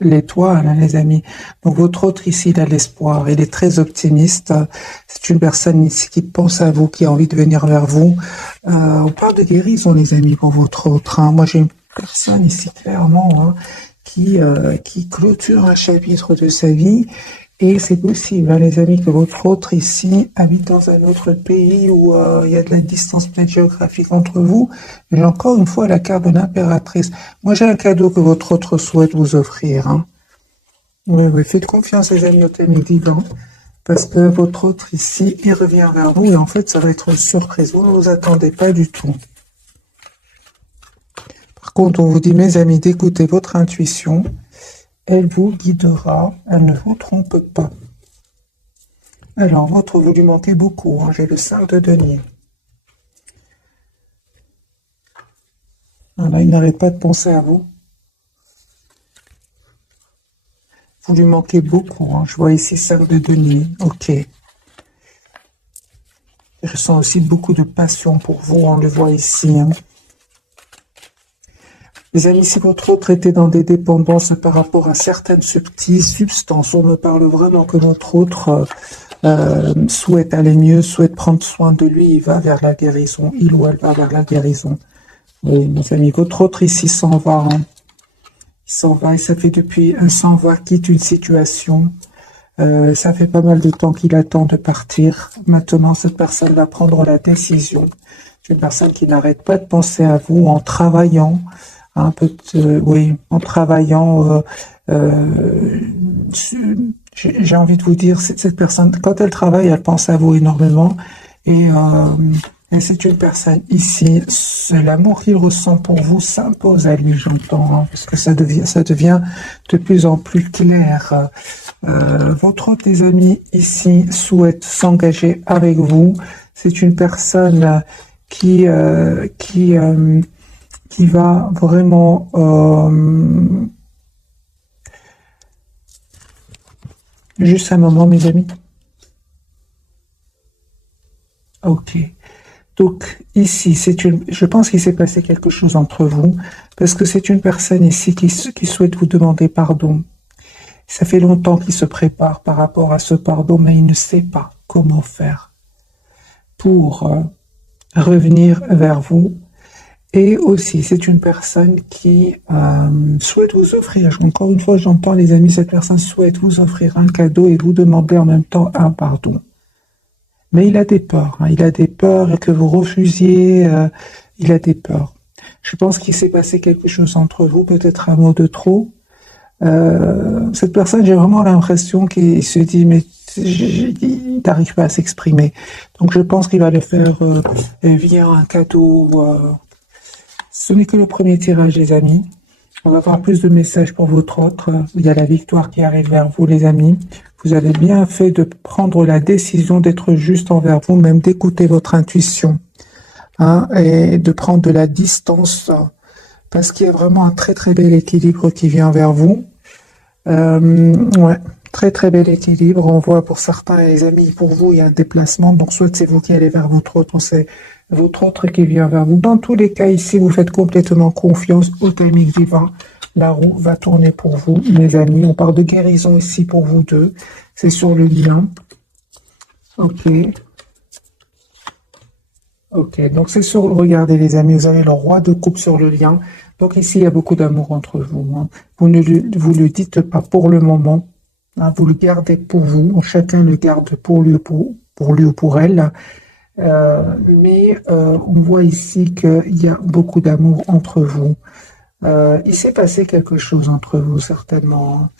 l'étoile, hein, les amis. Donc votre autre ici, il a l'espoir, il est très optimiste. C'est une personne ici qui pense à vous, qui a envie de venir vers vous. On parle de guérison, les amis, pour votre autre. Hein. Moi, j'ai une personne ici, clairement, hein, qui clôture un chapitre de sa vie. Et c'est possible, hein, les amis, que votre autre ici habite dans un autre pays où il y a de la distance peut-être géographique entre vous. J'ai encore une fois la carte de l'impératrice. Moi, j'ai un cadeau que votre autre souhaite vous offrir. Hein. Oui, oui, faites confiance, les amis, au thème divin, parce que votre autre ici, il revient vers vous et en fait, ça va être une surprise. Vous ne vous attendez pas du tout. Par contre, on vous dit, mes amis, d'écouter votre intuition. Elle vous guidera, elle ne vous trompe pas. Alors, votre, vous lui manquez beaucoup. Hein. J'ai le 5 de denier. Voilà, il n'arrête pas de penser à vous. Vous lui manquez beaucoup. Hein. Je vois ici 5 de denier. Ok. Je ressens aussi beaucoup de passion pour vous. On le voit ici. Hein. Les amis, si votre autre était dans des dépendances par rapport à certaines substances, on me parle vraiment que notre autre souhaite aller mieux, souhaite prendre soin de lui, il va vers la guérison, il ou elle va vers la guérison. Oui, mes amis, votre autre ici s'en va. Hein. Il s'en va et ça fait depuis un s'en va, quitte une situation. Ça fait pas mal de temps qu'il attend de partir. Maintenant, cette personne va prendre la décision. C'est une personne qui n'arrête pas de penser à vous en travaillant. Un peu oui, en travaillant, j'ai envie de vous dire, cette personne, quand elle travaille, elle pense à vous énormément, et c'est une personne ici, l'amour qu'il ressent pour vous s'impose à lui, j'entends, hein, parce que ça devient de plus en plus clair. Votre autre des amis ici souhaite s'engager avec vous. C'est une personne qui va vraiment juste un moment, mes amis. Ok. Donc ici, je pense qu'il s'est passé quelque chose entre vous, parce que c'est une personne ici qui souhaite vous demander pardon. Ça fait longtemps qu'il se prépare par rapport à ce pardon, mais il ne sait pas comment faire pour revenir vers vous. Et aussi, c'est une personne qui souhaite vous offrir, encore une fois, j'entends les amis, cette personne souhaite vous offrir un cadeau et vous demander en même temps un pardon. Mais il a des peurs, hein, il a des peurs et que vous refusiez, il a des peurs. Je pense qu'il s'est passé quelque chose entre vous, peut-être un mot de trop. Cette personne, j'ai vraiment l'impression qu'il se dit, mais il n'arrive pas à s'exprimer. Donc je pense qu'il va le faire via un cadeau. Ce n'est que le premier tirage, les amis. On va avoir plus de messages pour votre autre. Il y a la victoire qui arrive vers vous, les amis. Vous avez bien fait de prendre la décision d'être juste envers vous, même d'écouter votre intuition, hein, et de prendre de la distance, parce qu'il y a vraiment un très très bel équilibre qui vient vers vous. Ouais, très très bel équilibre. On voit pour certains, les amis, pour vous, il y a un déplacement. Donc soit c'est vous qui allez vers votre autre, c'est votre autre qui vient vers vous. Dans tous les cas, ici, vous faites complètement confiance au timing divin. La roue va tourner pour vous, mes amis. On parle de guérison ici pour vous deux. C'est sur le lien. Ok. Ok, donc c'est sur... Regardez, les amis, vous avez le roi de coupe sur le lien. Donc ici, il y a beaucoup d'amour entre vous. Hein. Vous ne vous le dites pas pour le moment. Hein, vous le gardez pour vous. Chacun le garde pour lui, pour lui ou pour elle. On voit ici qu'il y a beaucoup d'amour entre vous. Il s'est passé quelque chose entre vous, certainement. Hein.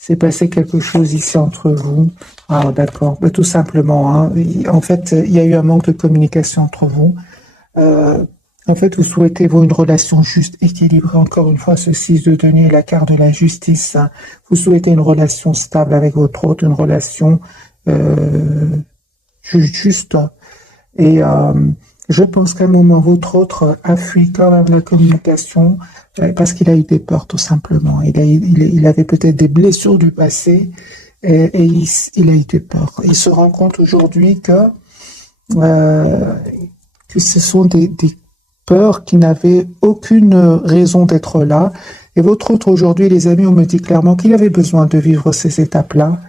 Il s'est passé quelque chose ici entre vous. Ah, d'accord. Bah, tout simplement. Hein. En fait, il y a eu un manque de communication entre vous. En fait, vous souhaitez, vous, une relation juste, équilibrée. Encore une fois, ce 6 de denier, la carte de la justice. Hein. Vous souhaitez une relation stable avec votre autre, une relation juste. Et je pense qu'à un moment, votre autre a fui quand même la communication parce qu'il a eu des peurs, tout simplement. Il avait peut-être des blessures du passé et il a eu des peurs. Il se rend compte aujourd'hui que ce sont des peurs qui n'avaient aucune raison d'être là. Et votre autre aujourd'hui, les amis, on me dit clairement qu'il avait besoin de vivre ces étapes-là.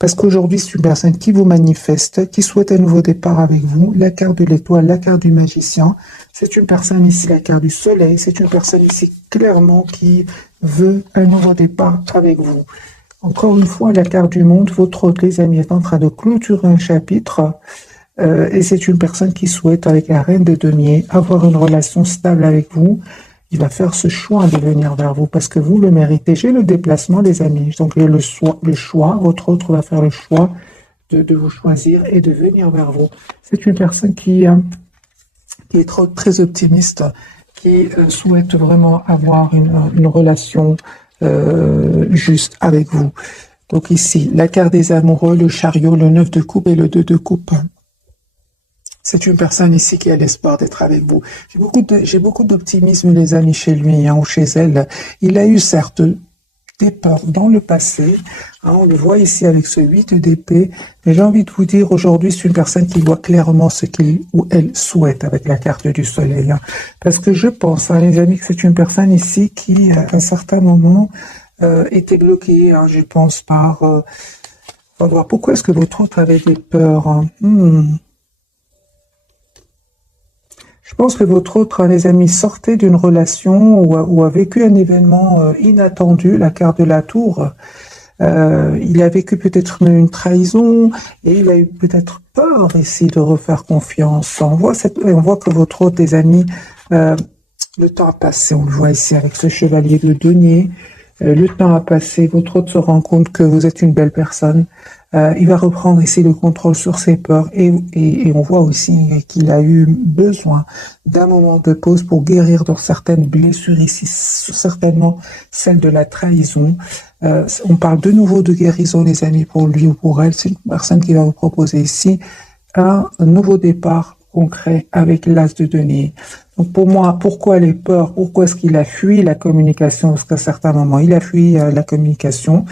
Parce qu'aujourd'hui, c'est une personne qui vous manifeste, qui souhaite un nouveau départ avec vous. La carte de l'étoile, la carte du magicien. C'est une personne ici, la carte du soleil. C'est une personne ici, clairement, qui veut un nouveau départ avec vous. Encore une fois, la carte du monde, votre autre, les amis, est en train de clôturer un chapitre. Et c'est une personne qui souhaite, avec la reine de denier, avoir une relation stable avec vous. Il va faire ce choix de venir vers vous parce que vous le méritez. J'ai le déplacement, les amis. Donc, le choix, votre autre va faire le choix de vous choisir et de venir vers vous. C'est une personne qui est très optimiste, qui souhaite vraiment avoir une relation juste avec vous. Donc ici, la carte des amoureux, le chariot, le 9 de coupe et le 2 de coupe. C'est une personne ici qui a l'espoir d'être avec vous. J'ai beaucoup d'optimisme, les amis, chez lui ou chez elle. Il a eu certes des peurs dans le passé. On le voit ici avec ce 8 d'épée. Mais j'ai envie de vous dire, aujourd'hui, c'est une personne qui voit clairement ce qu'il ou elle souhaite avec la carte du soleil. Parce que je pense, les amis, que c'est une personne ici qui, à un certain moment, était bloquée, je pense, par... on va voir, pourquoi est-ce que votre autre avait des peurs Je pense que votre autre, les amis, sortait d'une relation ou a vécu un événement inattendu, la carte de la tour. Il a vécu peut-être une trahison et il a eu peut-être peur ici de refaire confiance. On voit que votre autre, les amis, le temps a passé. On le voit ici avec ce chevalier de denier. Le temps a passé. Votre autre se rend compte que vous êtes une belle personne. Il va reprendre ici le contrôle sur ses peurs et on voit aussi qu'il a eu besoin d'un moment de pause pour guérir de certaines blessures ici, certainement celle de la trahison. On parle de nouveau de guérison, les amis, pour lui ou pour elle. C'est une personne qui va vous proposer ici un nouveau départ concret avec l'as de denier. Donc pour moi, pourquoi les peurs? Pourquoi est-ce qu'il a fui la communication? Parce qu'à certains moments, il a fui la communication.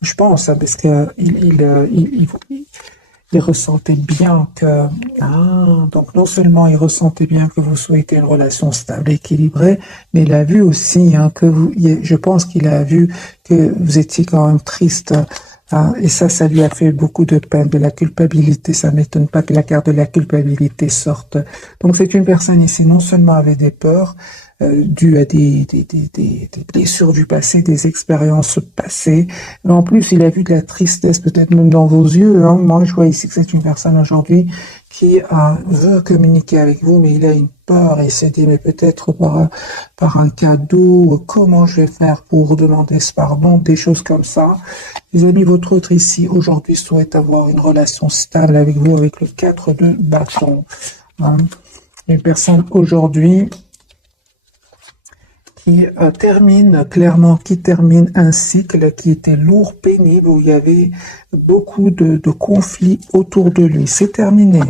Je pense, parce que il ressentait bien que... donc non seulement il ressentait bien que vous souhaitez une relation stable, équilibrée, mais il a vu aussi que je pense qu'il a vu que vous étiez quand même triste. Et ça lui a fait beaucoup de peine, de la culpabilité. Ça m'étonne pas que la carte de la culpabilité sorte. Donc c'est une personne ici, non seulement avec des peurs, dues à des blessures du passé, des expériences passées, mais en plus il a vu de la tristesse, peut-être même dans vos yeux. Moi je vois ici que c'est une personne aujourd'hui qui veut communiquer avec vous, mais il a une peur et s'est dit, mais peut-être par un cadeau, comment je vais faire pour demander ce pardon, des choses comme ça. Les amis, votre autre ici, aujourd'hui, souhaite avoir une relation stable avec vous, avec le 4 de bâton. Une personne aujourd'hui qui termine un cycle qui était lourd, pénible, où il y avait beaucoup de conflits autour de lui. C'est terminé.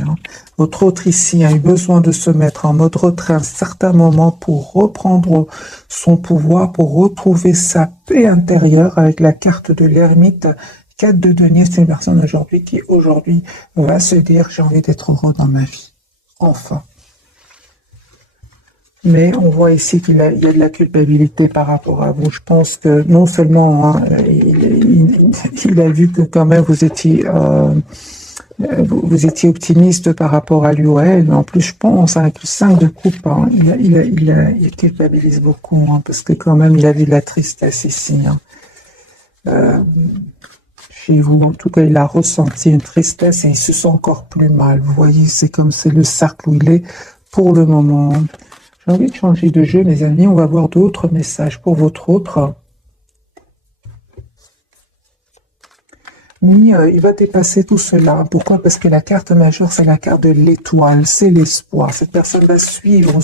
Votre autre ici a eu besoin de se mettre en mode retrait à un certain moment pour reprendre son pouvoir, pour retrouver sa paix intérieure avec la carte de l'ermite. 4 de denier, c'est une personne aujourd'hui qui va se dire, j'ai envie d'être heureux dans ma vie. Enfin. Mais on voit ici qu'il y a de la culpabilité par rapport à vous. Je pense que non seulement il a vu que quand même vous étiez optimiste par rapport à lui ou à elle, mais en plus je pense avec le 5 de coupe, il culpabilise beaucoup parce que quand même il a vu de la tristesse ici. Chez vous, en tout cas, il a ressenti une tristesse et il se sent encore plus mal. Vous voyez, c'est le cercle où il est pour le moment. J'ai envie de changer de jeu, mes amis. On va voir d'autres messages pour votre autre. Oui, il va dépasser tout cela. Pourquoi? Parce que la carte majeure, c'est la carte de l'étoile, c'est l'espoir. Cette personne va suivre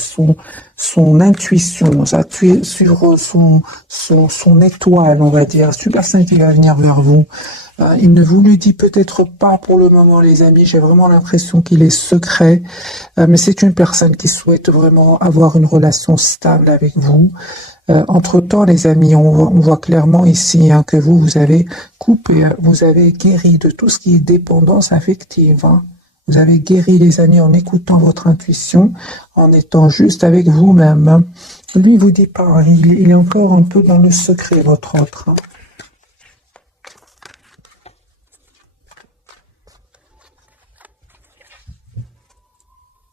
son intuition, ça va suivre son étoile, on va dire. C'est une personne qui va venir vers vous. Il ne vous le dit peut-être pas pour le moment, les amis. J'ai vraiment l'impression qu'il est secret. Mais c'est une personne qui souhaite vraiment avoir une relation stable avec vous. Entre-temps, les amis, on voit clairement ici que vous avez coupé, vous avez guéri de tout ce qui est dépendance affective. Vous avez guéri, les amis, en écoutant votre intuition, en étant juste avec vous-même. Lui, il vous dit pas, hein, il est encore un peu dans le secret, votre autre. Hein.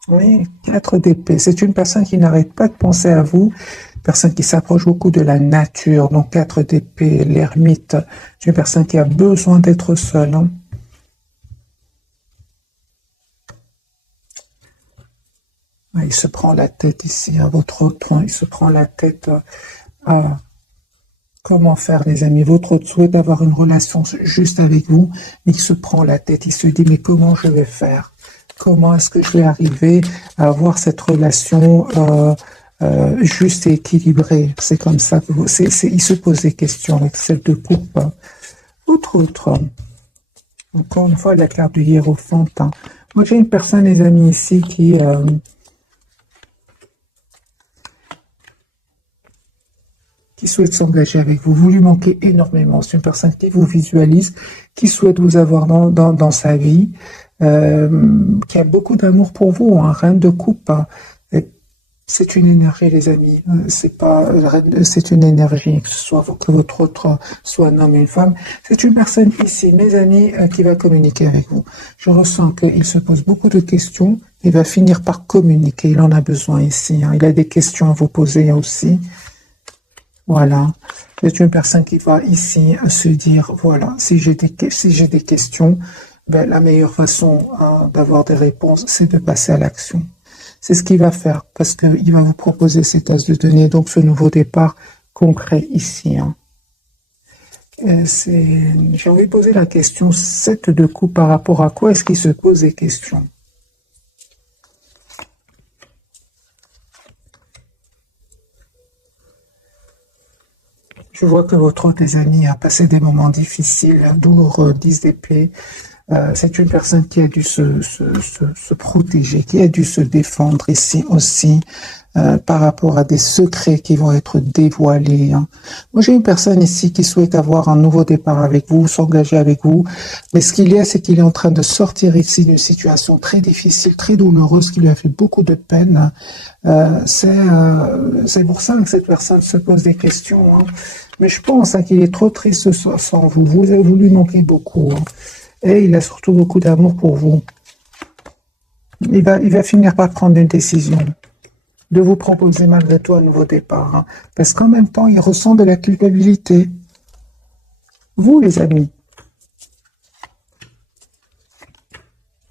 Oui, 4 d'épée. C'est une personne qui n'arrête pas de penser à vous, personne qui s'approche beaucoup de la nature. Donc 4 d'épée, l'ermite, c'est une personne qui a besoin d'être seule. Hein. Il se prend la tête ici, à votre autre, hein, il se prend la tête à comment faire, les amis. Votre autre souhaite avoir une relation juste avec vous, mais il se prend la tête, il se dit, mais comment je vais faire? Comment est-ce que je vais arriver à avoir cette relation juste et équilibrée? C'est comme ça que il se pose des questions avec celle de coupe. Autre, encore une fois, la carte du hiérophant. Hein. Moi, j'ai une personne, les amis, ici, qui souhaite s'engager avec vous. Vous lui manquez énormément. C'est une personne qui vous visualise, qui souhaite vous avoir dans sa vie, qui a beaucoup d'amour pour vous, hein, reine de coupe. Hein. C'est une énergie, les amis. C'est une énergie, que ce soit que votre autre soit un homme ou une femme. C'est une personne ici, mes amis, qui va communiquer avec vous. Je ressens qu'il se pose beaucoup de questions. Il va finir par communiquer. Il en a besoin ici. Hein. Il a des questions à vous poser aussi. Voilà. C'est une personne qui va ici se dire, voilà, si j'ai des questions, ben, la meilleure façon hein, d'avoir des réponses, c'est de passer à l'action. C'est ce qu'il va faire, parce qu'il va vous proposer cet as de données, donc ce nouveau départ concret ici. Hein. J'ai envie de poser la question, 7 de coups, par rapport à quoi est-ce qu'il se pose des questions? Je vois que votre autre, les amis, a passé des moments difficiles, douloureux, 10 d'épée. C'est une personne qui a dû se protéger, qui a dû se défendre ici aussi par rapport à des secrets qui vont être dévoilés. Hein. Moi, j'ai une personne ici qui souhaite avoir un nouveau départ avec vous, s'engager avec vous, mais ce qu'il y a, c'est qu'il est en train de sortir ici d'une situation très difficile, très douloureuse, qui lui a fait beaucoup de peine. C'est pour ça que cette personne se pose des questions. Hein. Mais je pense hein, qu'il est trop triste sans vous. Vous lui manquez beaucoup. Hein. Et il a surtout beaucoup d'amour pour vous. Il va finir par prendre une décision de vous proposer malgré tout un nouveau départ. Hein, parce qu'en même temps, il ressent de la culpabilité. Vous, les amis.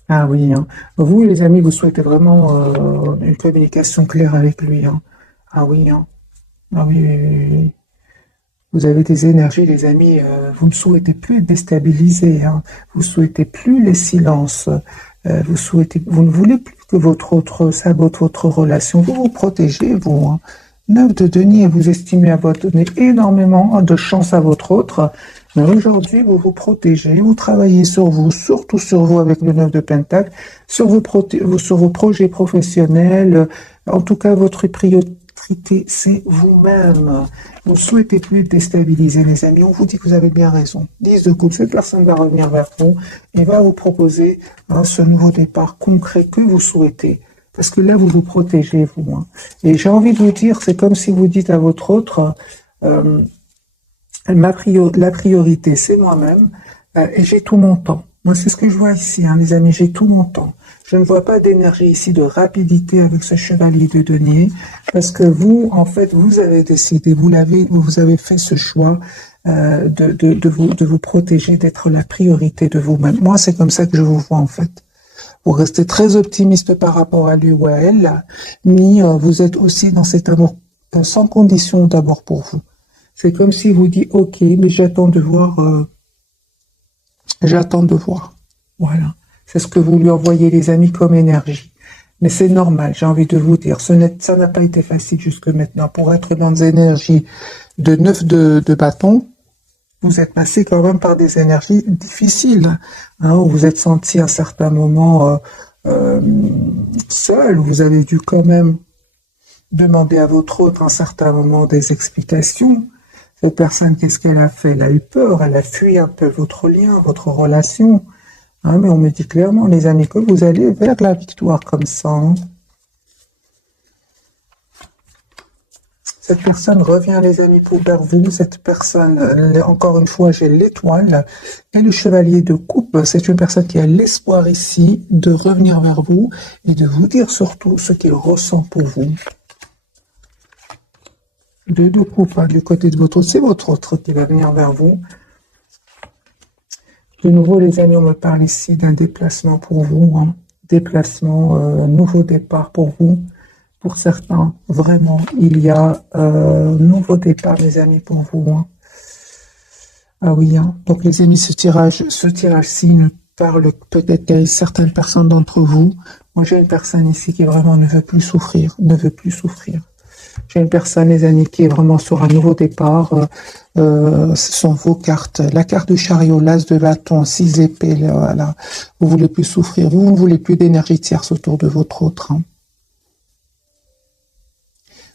Ah oui. Hein. Vous, les amis, vous souhaitez vraiment une communication claire avec lui. Hein. Ah oui. Hein. Ah oui, oui, oui, oui. Vous avez des énergies, les amis, vous ne souhaitez plus être déstabilisés, hein. Vous souhaitez plus les silences, vous ne voulez plus que votre autre sabote votre relation, vous vous protégez, vous. Hein. 9 de denier, vous estimez avoir donné énormément de chance à votre autre, mais aujourd'hui, vous vous protégez, vous travaillez sur vous, surtout sur vous avec le 9 de pentacle, sur vos projets professionnels, en tout cas, votre priorité, c'est vous-même. Vous ne souhaitez plus déstabiliser, les amis. On vous dit que vous avez bien raison. 10 de coupe, cette personne va revenir vers vous et va vous proposer hein, ce nouveau départ concret que vous souhaitez. Parce que là, vous vous protégez, vous. Hein. Et j'ai envie de vous dire, c'est comme si vous dites à votre autre, la priorité, c'est moi-même et j'ai tout mon temps. Moi, c'est ce que je vois ici, hein, les amis, j'ai tout mon temps. Je ne vois pas d'énergie ici, de rapidité avec ce chevalier de denier, parce que vous, en fait, vous avez décidé, vous avez fait ce choix de vous protéger, d'être la priorité de vous-même. Moi, c'est comme ça que je vous vois, en fait. Vous restez très optimiste par rapport à lui ou à elle, mais vous êtes aussi dans cet amour sans condition d'abord pour vous. C'est comme si vous dites, ok, mais j'attends de voir. J'attends de voir. Voilà. C'est ce que vous lui envoyez, les amis, comme énergie. Mais c'est normal, j'ai envie de vous dire. Ça n'a pas été facile jusque maintenant. Pour être dans des énergies de 9 de bâton, vous êtes passé quand même par des énergies difficiles. Hein, où vous êtes senti à un certain moment seul. Vous avez dû quand même demander à votre autre à un certain moment des explications. Cette personne, qu'est-ce qu'elle a fait? Elle a eu peur, elle a fui un peu votre lien, votre relation. Hein, mais on me dit clairement, les amis, que vous allez vers la victoire comme ça. Hein. Cette personne revient, les amis, pour vers vous. Cette personne, encore une fois, j'ai l'étoile et le chevalier de coupe. C'est une personne qui a l'espoir ici de revenir vers vous et de vous dire surtout ce qu'il ressent pour vous. Deux de coupe, du côté de votre autre, c'est votre autre qui va venir vers vous. De nouveau, les amis, on me parle ici d'un déplacement pour vous. Déplacement, nouveau départ pour vous. Pour certains, vraiment, il y a nouveau départ, les amis, pour vous. Ah oui, donc les amis, ce tirage-ci ne parle peut-être qu'à certaines personnes d'entre vous. Moi, j'ai une personne ici qui vraiment ne veut plus souffrir, ne veut plus souffrir. J'ai une personne, les amis, qui est vraiment sur un nouveau départ. Ce sont vos cartes. La carte de chariot, l'as de bâton, 6 épées, voilà. Vous voulez plus souffrir. Vous ne voulez plus d'énergie tierce autour de votre autre.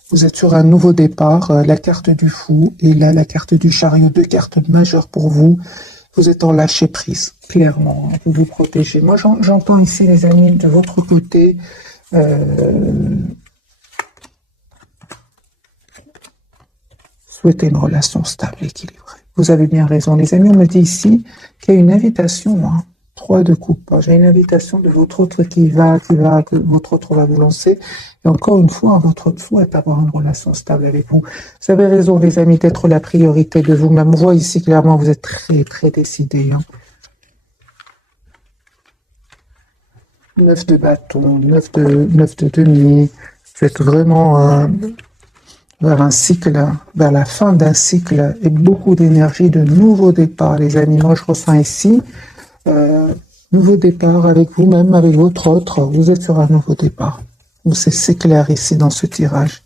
Vous êtes sur un nouveau départ, la carte du fou et là, la carte du chariot, deux cartes majeures pour vous. Vous êtes en lâcher prise, clairement, vous vous protégez. Moi, j'entends ici, les amis, de votre côté, souhaitez une relation stable, équilibrée. Vous avez bien raison, les amis. On me dit ici qu'il y a une invitation, 3 de coupe. J'ai une invitation de votre autre que votre autre va vous lancer. Et encore une fois, votre autre souhaite avoir une relation stable avec vous. Vous avez raison, les amis, d'être la priorité de vous-même. On voit ici clairement, vous êtes très, très décidés. 9 de bâton, 9 de denier. Vous êtes vraiment vers un cycle, vers la fin d'un cycle et beaucoup d'énergie, de nouveaux départs, les amis. Moi, je ressens ici nouveau départ avec vous-même, avec votre autre. Vous êtes sur un nouveau départ. C'est clair ici dans ce tirage.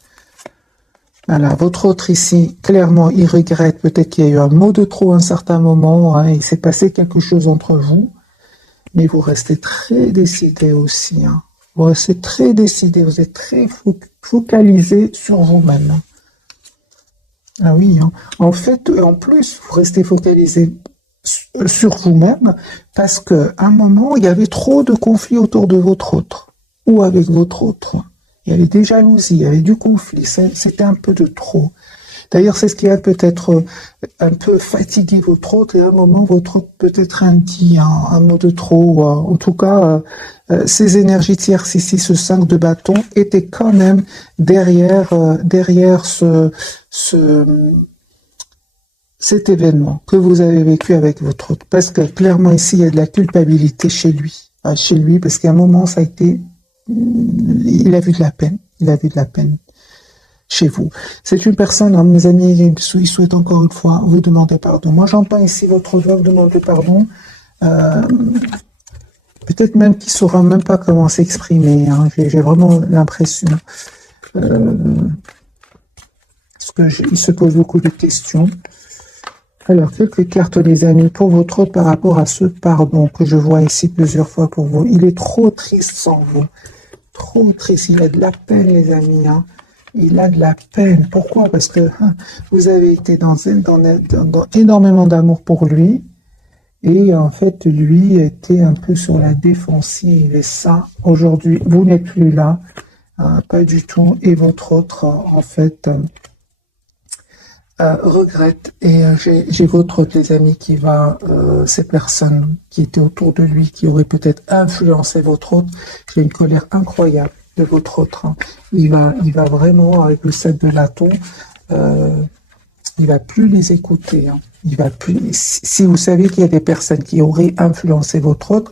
Voilà, votre autre ici, clairement, il regrette peut-être qu'il y a eu un mot de trop à un certain moment. Il s'est passé quelque chose entre vous. Mais vous restez très décidé aussi. Vous restez très décidé. Vous êtes très focalisé sur vous-même. Ah oui, en fait, en plus, vous restez focalisé sur vous-même parce qu'à un moment, il y avait trop de conflits autour de votre autre ou avec votre autre. Il y avait des jalousies, il y avait du conflit, c'était un peu de trop. D'ailleurs, c'est ce qui a peut-être un peu fatigué votre autre et à un moment, votre autre peut-être dit un mot de trop. En tout cas, ces énergies tierces ici, ce 5 de bâton, étaient quand même derrière cet événement que vous avez vécu avec votre autre. Parce que clairement ici, il y a de la culpabilité chez lui. Chez lui, parce qu'à un moment, ça a été... Il a vu de la peine. Il a vu de la peine chez vous. C'est une personne, mes amis, il souhaite encore une fois vous demander pardon. Moi, j'entends ici votre doigt vous demander pardon. Peut-être même qu'il ne saura même pas comment s'exprimer. J'ai vraiment l'impression. Parce qu'il se pose beaucoup de questions. Alors, quelques cartes, les amis, pour votre autre par rapport à ce pardon que je vois ici plusieurs fois pour vous. Il est trop triste sans vous. Trop triste. Il a de la peine, les amis. Il a de la peine. Pourquoi? Parce que vous avez été dans énormément d'amour pour lui. Et en fait, lui était un peu sur la défensive. Et ça, aujourd'hui, vous n'êtes plus là. Pas du tout. Et votre autre, en fait... regrette et j'ai votre autre, les amis, qui va ces personnes qui étaient autour de lui, qui auraient peut-être influencé votre autre. J'ai une colère incroyable de votre autre. Il va vraiment, avec le 7 de bâton, il va plus les écouter. Il va plus. Si vous savez qu'il y a des personnes qui auraient influencé votre autre,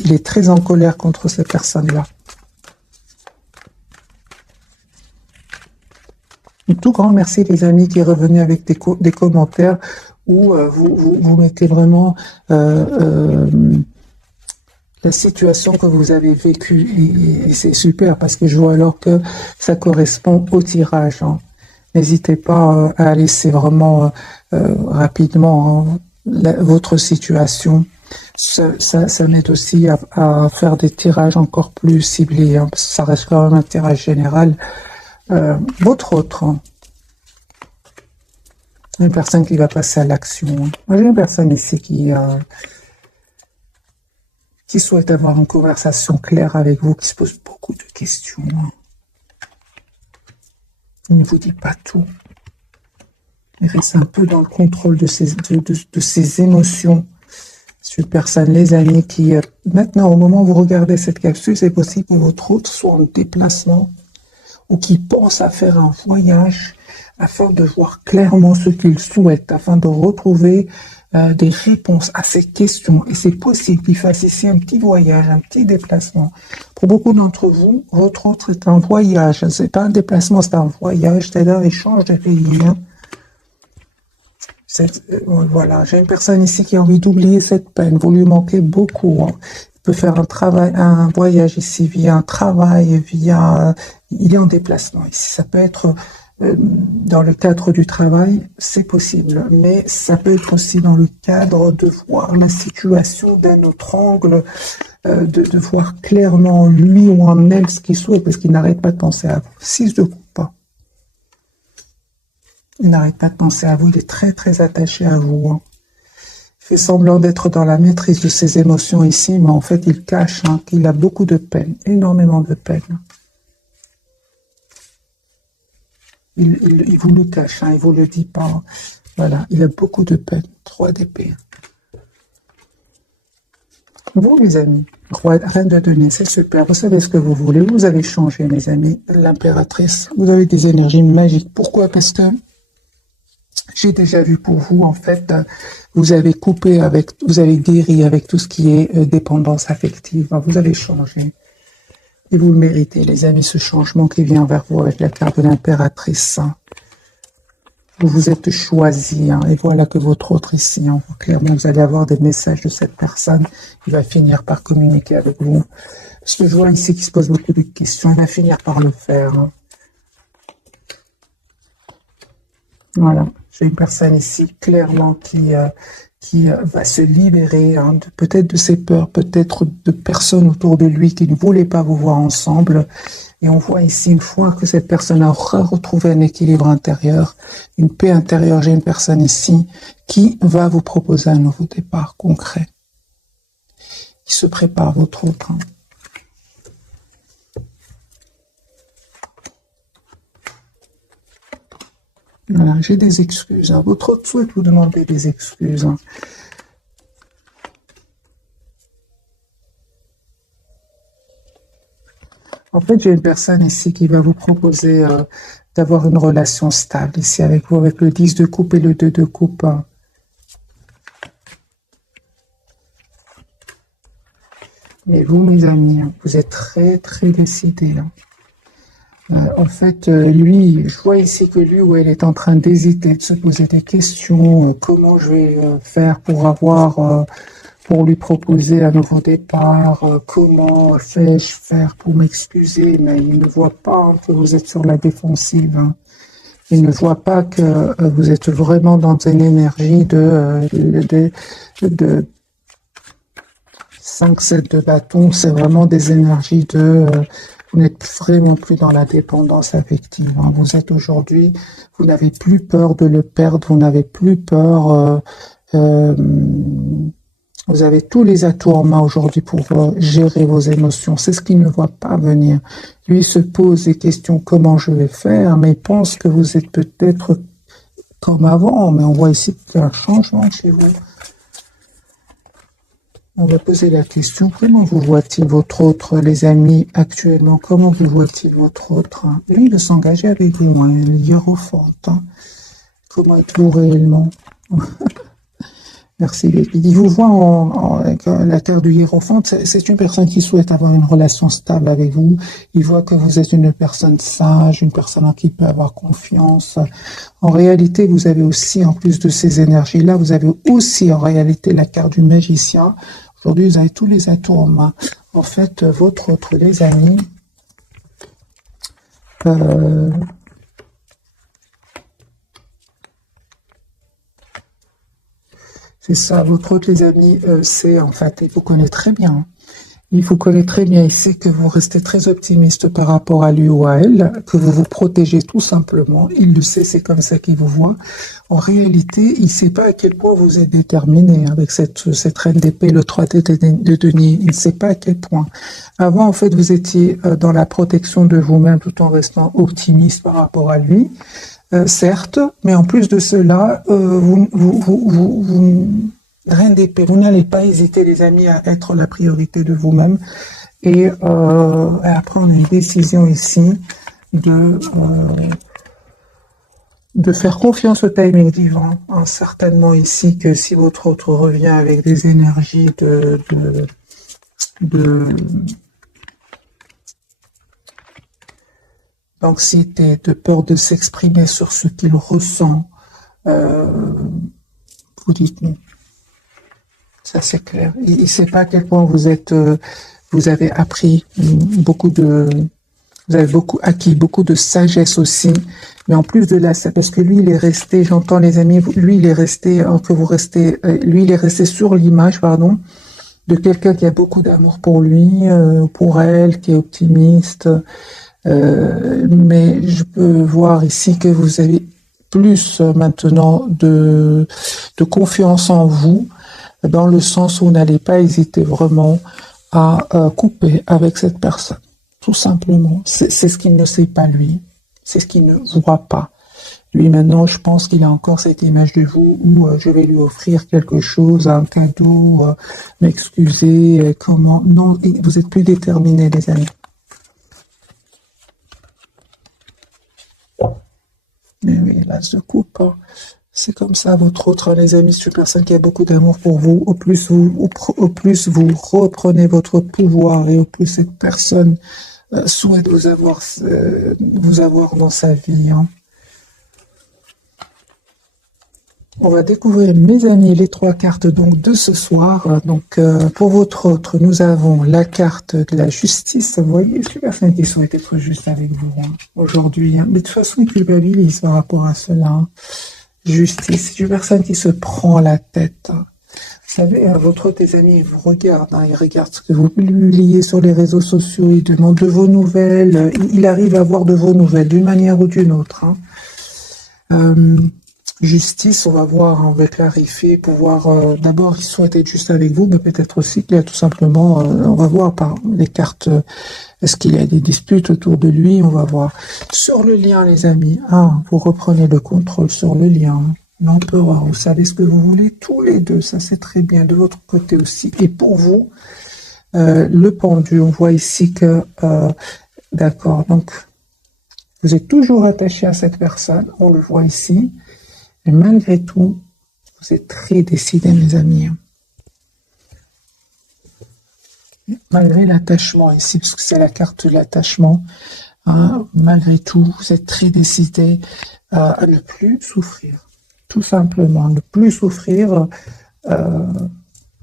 il est très en colère contre ces personnes-là. Un tout grand merci, les amis, qui est revenu avec des commentaires où vous mettez vraiment la situation que vous avez vécue. Et c'est super parce que je vois alors que ça correspond au tirage. N'hésitez pas à laisser vraiment rapidement votre situation. Ça m'aide aussi à faire des tirages encore plus ciblés. Parce que ça reste quand même un tirage général. Votre autre, une personne qui va passer à l'action. Moi, j'ai une personne ici qui souhaite avoir une conversation claire avec vous, qui se pose beaucoup de questions. Il ne vous dit pas tout. Il reste un peu dans le contrôle de ses émotions. C'est une personne, les amis, qui, maintenant, au moment où vous regardez cette capsule, c'est possible que votre hôte soit en déplacement ou qui pense à faire un voyage afin de voir clairement ce qu'il souhaite, afin de retrouver des réponses à ces questions. Et c'est possible qu'il fasse ici un petit voyage, un petit déplacement. Pour beaucoup d'entre vous, votre hôte est un voyage. C'est pas un déplacement, c'est un voyage. C'est-à-dire, il change de pays. Hein. Voilà, j'ai une personne ici qui a envie d'oublier cette peine. Vous lui manquez beaucoup. Hein. Il peut faire un travail, un voyage ici via un travail, via. Il est en déplacement ici. Ça peut être dans le cadre du travail, c'est possible, mais ça peut être aussi dans le cadre de voir la situation d'un autre angle, de voir clairement lui ou en elle ce qu'il souhaite, parce qu'il n'arrête pas de penser à vous. 6 de coupe. Il n'arrête pas de penser à vous, il est très très attaché à vous. Hein. Il fait semblant d'être dans la maîtrise de ses émotions ici, mais en fait il cache qu'il a beaucoup de peine, énormément de peine. Il vous le cache, il vous le dit pas. Voilà, il a beaucoup de peine. 3 d'épée. Vous, mes amis, reine de denier, c'est super. Vous savez ce que vous voulez. Vous avez changé, mes amis. L'impératrice, vous avez des énergies magiques. Pourquoi? Parce que j'ai déjà vu pour vous, en fait, vous avez coupé avec, vous avez guéri avec tout ce qui est dépendance affective. Vous avez changé. Et vous le méritez, les amis, ce changement qui vient vers vous avec la carte de l'impératrice. Vous vous êtes choisi, et voilà que votre autre ici, clairement, vous allez avoir des messages de cette personne qui va finir par communiquer avec vous. Ce que je vois ici qui se pose beaucoup de questions, il va finir par le faire. Voilà, j'ai une personne ici, clairement, qui va se libérer peut-être de ses peurs, peut-être de personnes autour de lui qui ne voulaient pas vous voir ensemble. Et on voit ici, une fois que cette personne aura retrouvé un équilibre intérieur, une paix intérieure, j'ai une personne ici qui va vous proposer un nouveau départ concret. Il se prépare, votre autre. Voilà, j'ai des excuses. Votre autre souhaite vous demander des excuses. En fait, j'ai une personne ici qui va vous proposer d'avoir une relation stable ici avec vous, avec le 10 de coupe et le 2 de coupe. Mais vous, mes amis, vous êtes très, très décidés. En fait, lui, je vois ici que lui ou elle est en train d'hésiter, de se poser des questions. Comment je vais faire pour pour lui proposer un nouveau départ? Comment vais-je faire pour m'excuser? Mais il ne voit pas que vous êtes sur la défensive. Il ne voit pas que vous êtes vraiment dans une énergie de 5-7 de bâton. C'est vraiment des énergies de... vous n'êtes vraiment plus dans la dépendance affective. Vous êtes aujourd'hui, vous n'avez plus peur de le perdre, vous n'avez plus peur... vous avez tous les atouts en main aujourd'hui pour gérer vos émotions. C'est ce qu'il ne voit pas venir. Lui se pose des questions, comment je vais faire, mais il pense que vous êtes peut-être comme avant, mais on voit ici qu'il y a un changement chez vous. On va poser la question, comment vous voit-il votre autre, les amis, actuellement? Comment vous voit-il votre autre? Lui, il veut s'engager avec vous, il est hiérophante. Comment êtes-vous réellement? Merci. Il vous voit avec la carte du hiérophante. C'est une personne qui souhaite avoir une relation stable avec vous. Il voit que vous êtes une personne sage, une personne en qui il peut avoir confiance. En réalité, vous avez aussi, en plus de ces énergies-là, vous avez aussi en réalité la carte du magicien. Aujourd'hui, vous avez tous les atouts en main. En fait, votre autre, les amis, c'est ça, votre autre, les amis, c'est en fait, il vous connaît très bien. Il vous connaît très bien ici, que vous restez très optimiste par rapport à lui ou à elle, que vous vous protégez tout simplement. Il le sait, c'est comme ça qu'il vous voit. En réalité, il ne sait pas à quel point vous êtes déterminé avec cette reine d'épée, le 3 de denier. Il ne sait pas à quel point. Avant, en fait, vous étiez dans la protection de vous-même tout en restant optimiste par rapport à lui. Certes, mais en plus de cela, reine d'épée, vous n'allez pas hésiter, les amis, à être la priorité de vous-même. Et après, on a une décision ici de faire confiance au timing divin. Hein, certainement ici que si votre autre revient avec des énergies d'anxiété, de peur de s'exprimer sur ce qu'il ressent, vous dites non. Ça, c'est clair. Il ne sait pas à quel point vous avez appris vous avez acquis beaucoup de sagesse aussi. Mais en plus de là, parce que lui, il est resté, j'entends les amis, lui, il est resté, lui, il est resté sur l'image, pardon, de quelqu'un qui a beaucoup d'amour pour lui, pour elle, qui est optimiste. Mais je peux voir ici que vous avez plus maintenant de confiance en vous, dans le sens où vous n'allez pas hésiter vraiment à couper avec cette personne. Tout simplement. C'est ce qu'il ne sait pas, lui. C'est ce qu'il ne voit pas. Lui, maintenant, je pense qu'il a encore cette image de vous où je vais lui offrir quelque chose, un cadeau, m'excuser, comment... Non, vous êtes plus déterminés, les amis. Mais oui, là, se coupe. Hein. C'est comme ça, votre autre, les amis, c'est une personne qui a beaucoup d'amour pour vous. Au plus vous reprenez votre pouvoir et au plus cette personne souhaite vous avoir dans sa vie. Hein. On va découvrir, mes amis, les 3 cartes donc de ce soir. Donc, pour votre autre, nous avons la carte de la justice. Vous voyez, c'est une personne qui souhaite être juste avec vous hein, aujourd'hui. Hein. Mais de toute façon, il culpabilise par rapport à cela. Hein. Justice, c'est une personne qui se prend la tête. Vous savez, votre autre, tes amis, il vous regarde. Hein, il regarde ce que vous publiez sur les réseaux sociaux. Il demande de vos nouvelles. Il arrive à avoir de vos nouvelles d'une manière ou d'une autre. Hein. Justice, on va voir, on va clarifier, pouvoir, d'abord, il souhaite être juste avec vous, mais peut-être aussi qu'il y a tout simplement, on va voir par les cartes, est-ce qu'il y a des disputes autour de lui, on va voir. Sur le lien, les amis, vous reprenez le contrôle sur le lien, l'empereur, vous savez ce que vous voulez, tous les deux, ça c'est très bien, de votre côté aussi. Et pour vous, le pendu, on voit ici que, d'accord, donc, vous êtes toujours attaché à cette personne, on le voit ici. Et malgré tout, vous êtes très décidés, mes amis. Malgré l'attachement ici, parce que c'est la carte de l'attachement, hein, malgré tout, vous êtes très décidés à ne plus souffrir. Tout simplement, ne plus souffrir,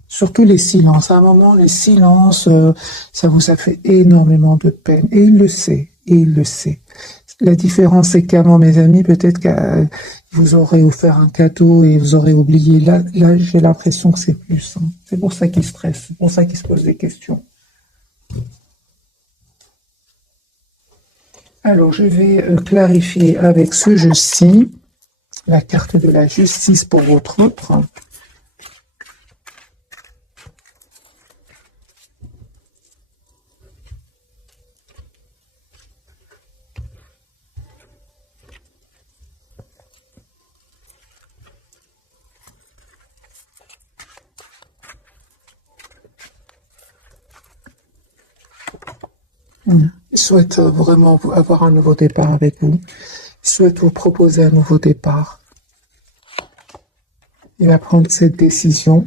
surtout les silences. À un moment, les silences, ça vous a fait énormément de peine. Et il le sait, et il le sait. La différence, c'est qu'avant, mes amis, peut-être que vous aurez offert un cadeau et vous aurez oublié. Là j'ai l'impression que c'est plus. Hein. C'est pour ça qu'il stresse, c'est pour ça qu'il se pose des questions. Alors, je vais clarifier avec ce jeu-ci la carte de la justice pour votre autre. Il souhaite vraiment avoir un nouveau départ avec vous. Il souhaite vous proposer un nouveau départ. Il va prendre cette décision.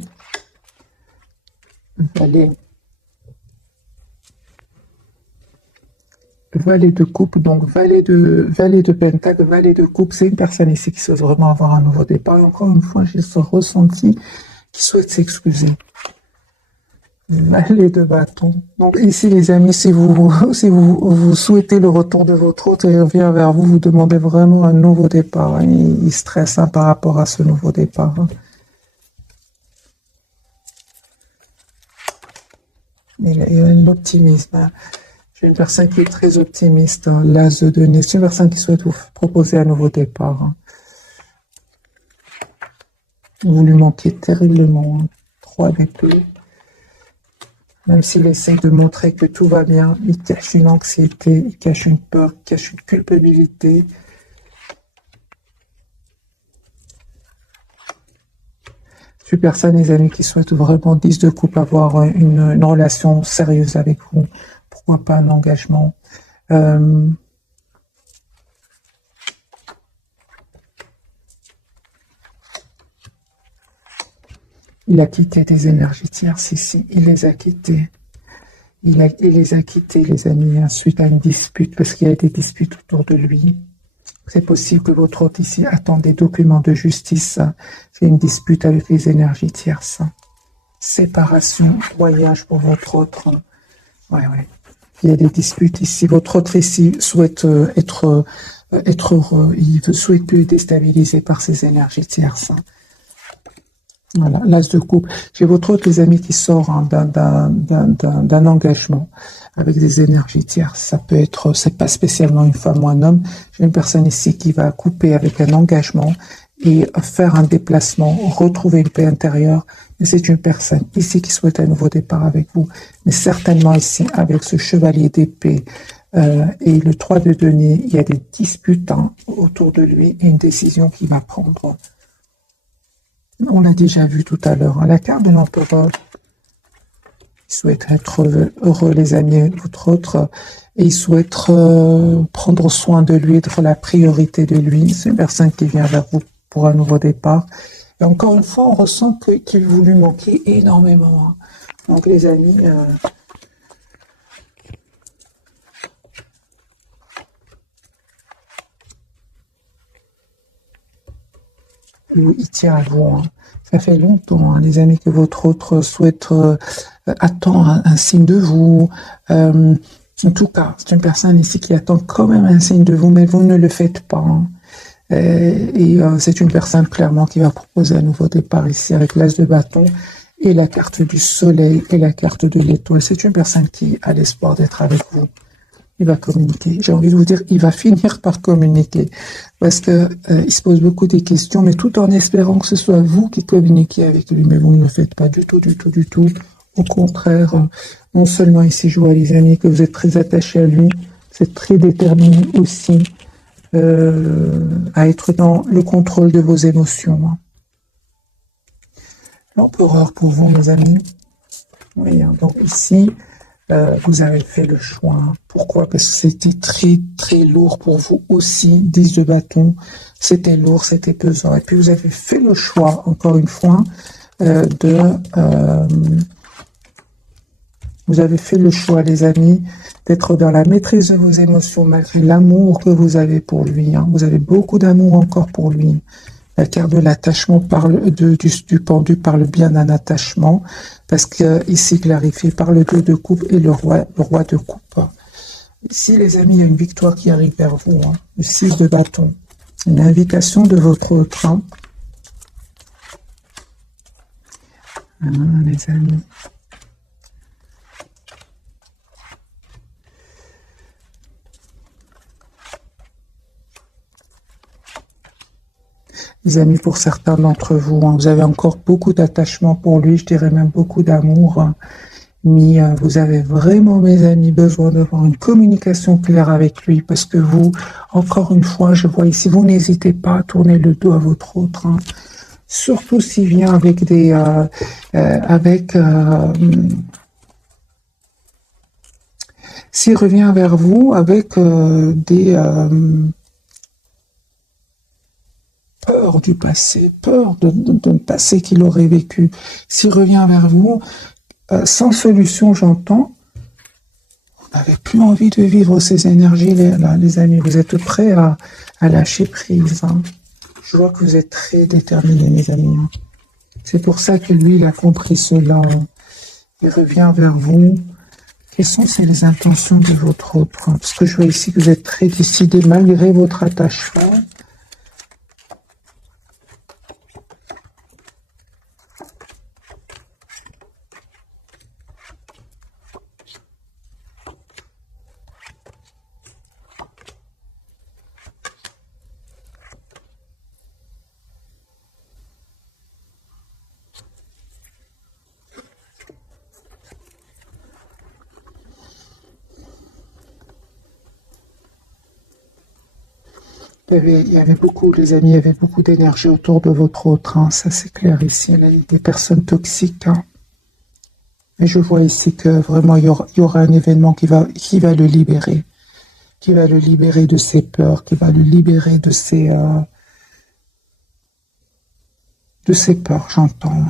Valet de coupe, donc valet de pentacle, valet de coupe, c'est une personne ici qui souhaite vraiment avoir un nouveau départ. Et encore une fois, j'ai ce ressenti qui souhaite s'excuser. Valet de bâton. Donc ici, les amis, si vous souhaitez le retour de votre autre, il revient vers vous, vous demandez vraiment un nouveau départ. Hein. Il stresse par rapport à ce nouveau départ. Hein. Il a un optimisme. Hein. J'ai une personne qui est très optimiste. Hein. L'as de nez. C'est une personne qui souhaite vous proposer un nouveau départ. Hein. Vous lui manquez terriblement. Hein. 3 d'épée. Même s'il essaie de montrer que tout va bien, il cache une anxiété, il cache une peur, il cache une culpabilité. Une personne, les amis, qui souhaitent vraiment 10 de couple, avoir une relation sérieuse avec vous. Pourquoi pas un engagement. Il a quitté des énergies tierces ici. Il les a quittées. Il les a quittés, les amis, suite à une dispute, parce qu'il y a des disputes autour de lui. C'est possible que votre hôte ici attend des documents de justice. C'est une dispute avec les énergies tierces. Séparation, voyage pour votre autre. Ouais. Il y a des disputes ici. Votre autre ici souhaite être heureux. Il ne souhaite plus être déstabilisé par ces énergies tierces. Voilà, l'as de coupe. J'ai votre autre, les amis, qui sort hein, d'un engagement avec des énergies tierces. Ça peut être, c'est pas spécialement une femme ou un homme. J'ai une personne ici qui va couper avec un engagement et faire un déplacement, retrouver une paix intérieure. Et c'est une personne ici qui souhaite un nouveau départ avec vous. Mais certainement ici, avec ce chevalier d'épée et le 3 de denier, il y a des disputes hein, autour de lui et une décision qu'il va prendre. On l'a déjà vu tout à l'heure. La carte de l'empereur, il souhaite être heureux, les amis, votre autre, et il souhaite prendre soin de lui, être la priorité de lui. C'est une personne qui vient vers vous pour un nouveau départ. Et encore une fois, on ressent qu'il vous lui manquait énormément. Hein. Donc, les amis, il tient à vous. Hein. Ça fait longtemps, hein, les amis, que votre autre souhaite attend un signe de vous. En tout cas, c'est une personne ici qui attend quand même un signe de vous, mais vous ne le faites pas. Hein. C'est une personne clairement qui va proposer un nouveau départ ici avec l'as de bâton et la carte du soleil et la carte de l'étoile. C'est une personne qui a l'espoir d'être avec vous. Il va communiquer. J'ai envie de vous dire, il va finir par communiquer. Parce que il se pose beaucoup de questions, mais tout en espérant que ce soit vous qui communiquez avec lui. Mais vous ne le faites pas du tout, du tout, du tout. Au contraire, non seulement ici, je vois les amis, que vous êtes très attachés à lui, vous êtes très déterminés aussi à être dans le contrôle de vos émotions. Hein. L'empereur pour vous, mes amis. Oui, hein, donc ici, vous avez fait le choix. Pourquoi? Parce que c'était très, très lourd pour vous aussi. 10 de bâton, c'était lourd, c'était pesant. Et puis, vous avez fait le choix, encore une fois, vous avez fait le choix, les amis, d'être dans la maîtrise de vos émotions, malgré l'amour que vous avez pour lui. Hein. Vous avez beaucoup d'amour encore pour lui. La carte de l'attachement parle du pendu parle bien d'un attachement, parce que ici clarifié par le 2 de coupe et le roi de coupe. Ici, les amis, il y a une victoire qui arrive vers vous. Hein. Le 6 de bâton. Une invitation de votre train. Les amis. Les amis, pour certains d'entre vous, hein, vous avez encore beaucoup d'attachement pour lui, je dirais même beaucoup d'amour. Hein, mais vous avez vraiment, mes amis, besoin d'avoir une communication claire avec lui, parce que vous, encore une fois, je vois ici, vous n'hésitez pas à tourner le dos à votre autre. Hein, surtout s'il vient avec des... s'il revient vers vous avec des... peur du passé, peur de passé qu'il aurait vécu. S'il revient vers vous, sans solution, j'entends, vous n'avez plus envie de vivre ces énergies-là, les amis. Vous êtes prêts à lâcher prise. Hein. Je vois que vous êtes très déterminés, mes amis. Hein. C'est pour ça que lui, il a compris cela. Hein. Il revient vers vous. Quelles sont les intentions de votre autre? Hein? Parce que je vois ici que vous êtes très décidé, malgré votre attachement. Il y avait beaucoup, les amis, il y avait beaucoup d'énergie autour de votre autre, hein, ça c'est clair ici. Il y a des personnes toxiques, hein. Et je vois ici que vraiment il y aura un événement qui va le libérer, qui va le libérer de ses peurs, qui va le libérer de ses peurs, j'entends,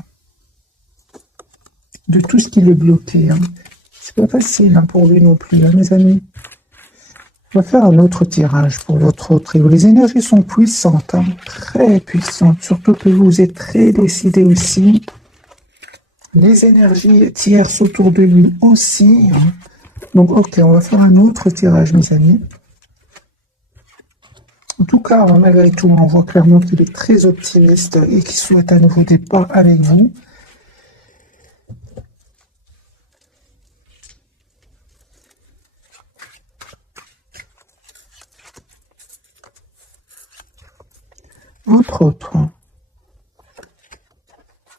de tout ce qui le bloquait, hein. C'est pas facile, hein, pour lui non plus, hein, mes amis. On va faire un autre tirage pour votre trio. Les énergies sont puissantes, hein, très puissantes, surtout que vous êtes très décidé aussi. Les énergies tierces autour de lui aussi, hein. Donc, ok, on va faire un autre tirage, mes amis. En tout cas, malgré tout, on voit clairement qu'il est très optimiste et qu'il souhaite un nouveau départ avec vous. Entre autres.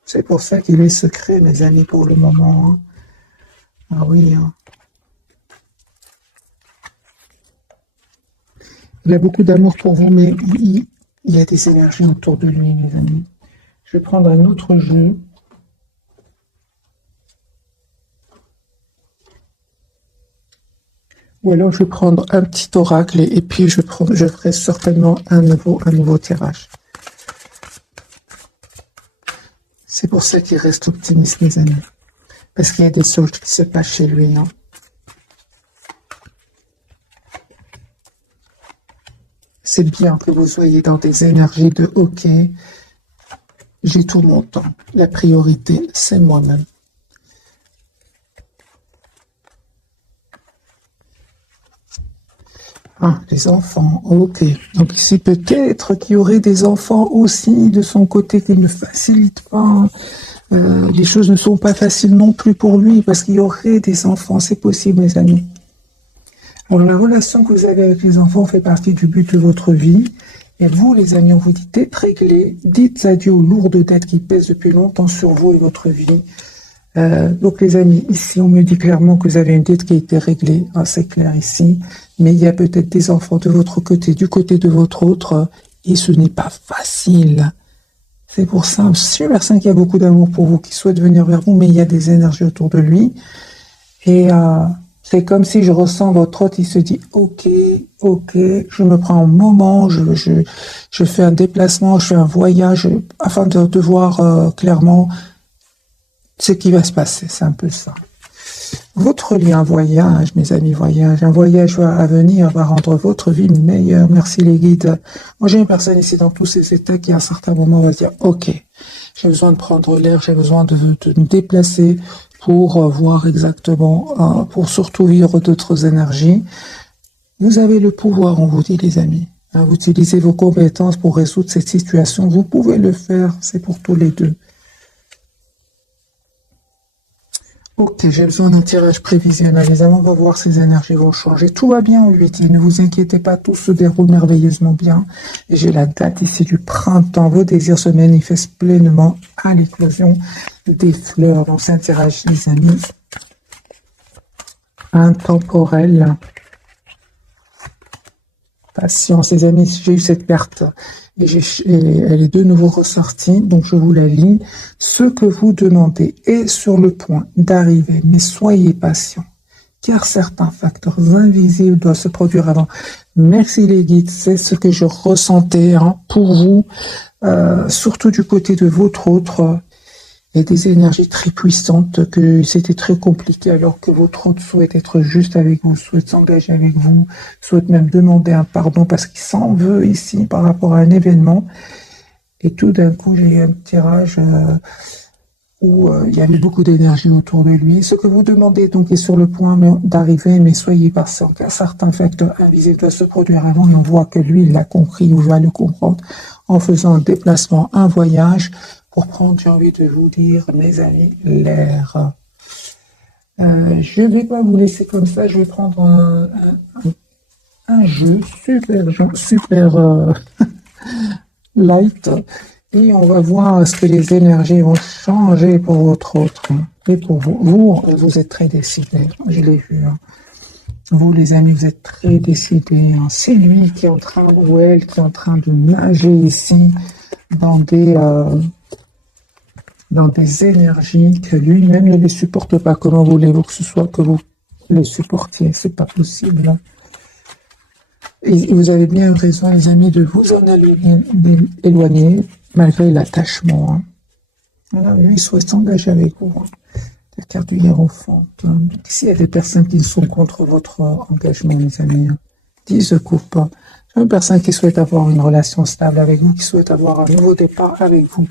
C'est pour ça qu'il est secret, mes amis, pour le moment, hein. Ah oui, hein. Il a beaucoup d'amour pour vous, mais oui, il y a des énergies autour de lui, mes amis. Je vais prendre un autre jeu. Ou alors je vais prendre un petit oracle et puis je ferai certainement un nouveau tirage. C'est pour ça qu'il reste optimiste, mes amis. Parce qu'il y a des choses qui se passent chez lui, hein. C'est bien que vous soyez dans des énergies de OK, j'ai tout mon temps. La priorité, c'est moi-même. Ah, les enfants, ok. Donc ici, peut-être qu'il y aurait des enfants aussi de son côté qui ne facilitent pas. Les choses ne sont pas faciles non plus pour lui parce qu'il y aurait des enfants. C'est possible, mes amis. Alors, la relation que vous avez avec les enfants fait partie du but de votre vie. Et vous, les amis, on vous dit d'être réglés. Dites adieu aux lourdes dettes qui pèsent depuis longtemps sur vous et votre vie. Donc les amis, ici on me dit clairement que vous avez une dette qui a été réglée, hein, c'est clair ici, mais il y a peut-être des enfants de votre côté, du côté de votre autre, et ce n'est pas facile. C'est pour ça, je suis une personne qui a beaucoup d'amour pour vous, qui souhaite venir vers vous, mais il y a des énergies autour de lui, et c'est comme si je ressens votre autre, il se dit ok, je me prends un moment, je fais un déplacement, je fais un voyage, afin de voir clairement ce qui va se passer, c'est un peu ça. Votre lien voyage, mes amis, un voyage à venir va rendre votre vie meilleure. Merci les guides. Moi, j'ai une personne ici dans tous ces états qui, à un certain moment, va se dire, ok, j'ai besoin de prendre l'air, j'ai besoin de me déplacer pour voir exactement, pour surtout vivre d'autres énergies. Vous avez le pouvoir, on vous dit, les amis. Vous utilisez vos compétences pour résoudre cette situation. Vous pouvez le faire, c'est pour tous les deux. Ok, j'ai besoin d'un tirage prévisionnel. Les amants, on va voir si ces énergies vont changer. Tout va bien, on lui dit. Ne vous inquiétez pas, tout se déroule merveilleusement bien. Et j'ai la date ici du printemps. Vos désirs se manifestent pleinement à l'éclosion des fleurs. Donc, c'est un tirage, les amis, intemporel. Patience, les amis, j'ai eu cette carte. Et elle est de nouveau ressortie, donc je vous la lis. Ce que vous demandez est sur le point d'arriver, mais soyez patient, car certains facteurs invisibles doivent se produire avant. Merci les guides, c'est ce que je ressentais pour vous, surtout du côté de votre autre. Il y a des énergies très puissantes, que c'était très compliqué alors que votre autre souhaite être juste avec vous, souhaite s'engager avec vous, souhaite même demander un pardon parce qu'il s'en veut ici par rapport à un événement. Et tout d'un coup, j'ai eu un tirage où il y avait beaucoup d'énergie autour de lui. Ce que vous demandez donc est sur le point d'arriver, mais soyez patient, car certains facteurs invisibles doivent se produire avant et on voit que lui, il l'a compris ou va le comprendre en faisant un déplacement, un voyage, pour prendre, j'ai envie de vous dire, mes amis, l'air. Je ne vais pas vous laisser comme ça, je vais prendre un jeu super light et on va voir est-ce que les énergies vont changer pour votre autre et pour vous. Vous êtes très décidé, je l'ai vu. Vous, les amis, vous êtes très décidés, hein. C'est lui qui est en train, ou elle, qui est en train de nager ici dans des énergies que lui-même ne les supporte pas. Comment voulez-vous que ce soit que vous les supportiez? C'est pas possible, hein. Et vous avez bien raison, les amis, de vous en éloigner, malgré l'attachement, hein. Alors, lui, il souhaite s'engager avec vous, hein. La carte du Hiérophante, hein. Ici, il y a des personnes qui sont contre votre engagement, les amis, hein. 10 de coupe, hein. Une personne qui souhaite avoir une relation stable avec vous, qui souhaite avoir un nouveau départ avec vous.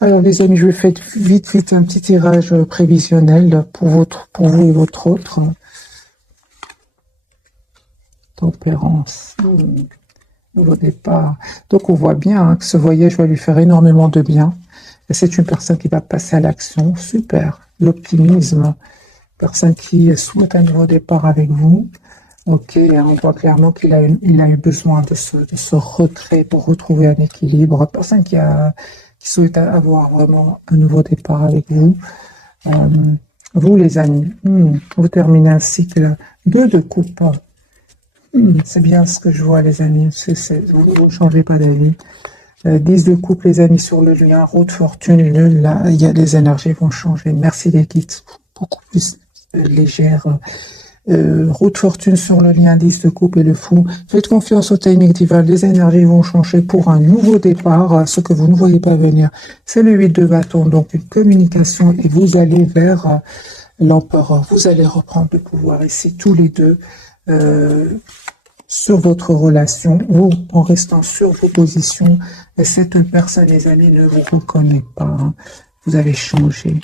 Alors, les amis, je vais faire vite un petit tirage prévisionnel pour vous et votre autre. Tempérance. Nouveau départ. Donc, on voit bien, hein, que ce voyage va lui faire énormément de bien. Et c'est une personne qui va passer à l'action. Super. L'optimisme. Personne qui souhaite un nouveau départ avec vous. Ok, on voit clairement qu'il a eu besoin de ce retrait pour retrouver un équilibre. Personne qui souhaite avoir vraiment un nouveau départ avec vous. Vous, les amis, vous terminez un cycle 2 de coupe. C'est bien ce que je vois, les amis. Vous ne changez pas d'avis. 10 de coupe, les amis, sur le lien. Roue de fortune, nul. Là, les énergies vont changer. Merci, les guides. Beaucoup plus légères. Roue de fortune sur le lien 10 de coupe et le fou. Faites confiance au timing divin. Les énergies vont changer pour un nouveau départ. Ce que vous ne voyez pas venir, c'est le 8 de bâton. Donc, une communication et vous allez vers l'empereur. Vous allez reprendre le pouvoir ici, tous les deux. Sur votre relation, vous en restant sur vos positions, et cette personne, les amis, ne vous reconnaît pas, hein. Vous avez changé.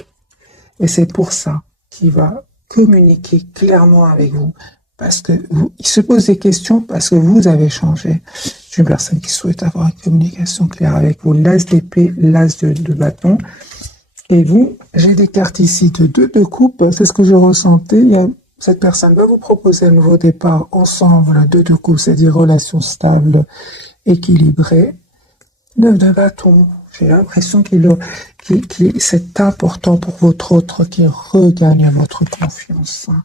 Et c'est pour ça qu'il va communiquer clairement avec vous, parce que il se pose des questions parce que vous avez changé. C'est une personne qui souhaite avoir une communication claire avec vous. L'as d'épée, l'as de bâton. Et vous, j'ai des cartes ici de 2 de coupe, c'est ce que je ressentais. Cette personne va vous proposer un nouveau départ ensemble, 2 de coupe, c'est-à-dire relation stable, équilibrée. 9 de bâton, j'ai l'impression c'est important pour votre autre qui regagne votre confiance, hein.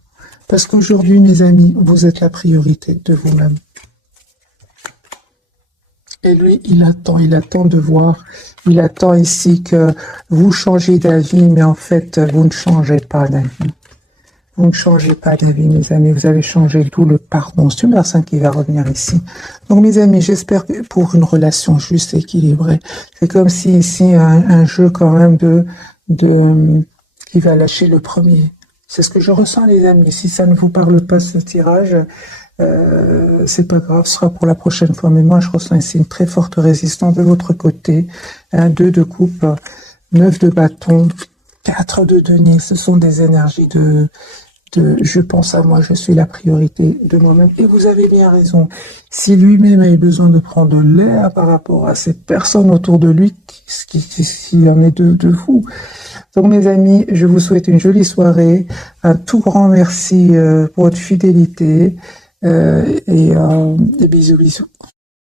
Parce qu'aujourd'hui, mes amis, vous êtes la priorité de vous-même. Et lui, il attend de voir, il attend ici que vous changez d'avis, mais en fait, vous ne changez pas d'avis. Vous ne changez pas d'avis, mes amis. Vous avez changé, d'où le pardon. C'est une personne qui va revenir ici. Donc, mes amis, j'espère que pour une relation juste et équilibrée, c'est comme si ici, un jeu quand même qui va lâcher le premier. C'est ce que je ressens, les amis. Si ça ne vous parle pas, ce tirage, c'est pas grave, ce sera pour la prochaine fois. Mais moi, je ressens ici une très forte résistance de votre côté. 2 de coupe, 9 de bâton, 4 de denier. Ce sont des énergies de je pense à moi, je suis la priorité de moi-même. Et vous avez bien raison. Si lui-même a eu besoin de prendre l'air par rapport à cette personne autour de lui, s'il en est de vous. Donc, mes amis, je vous souhaite une jolie soirée. Un tout grand merci pour votre fidélité. Et bisous, bisous.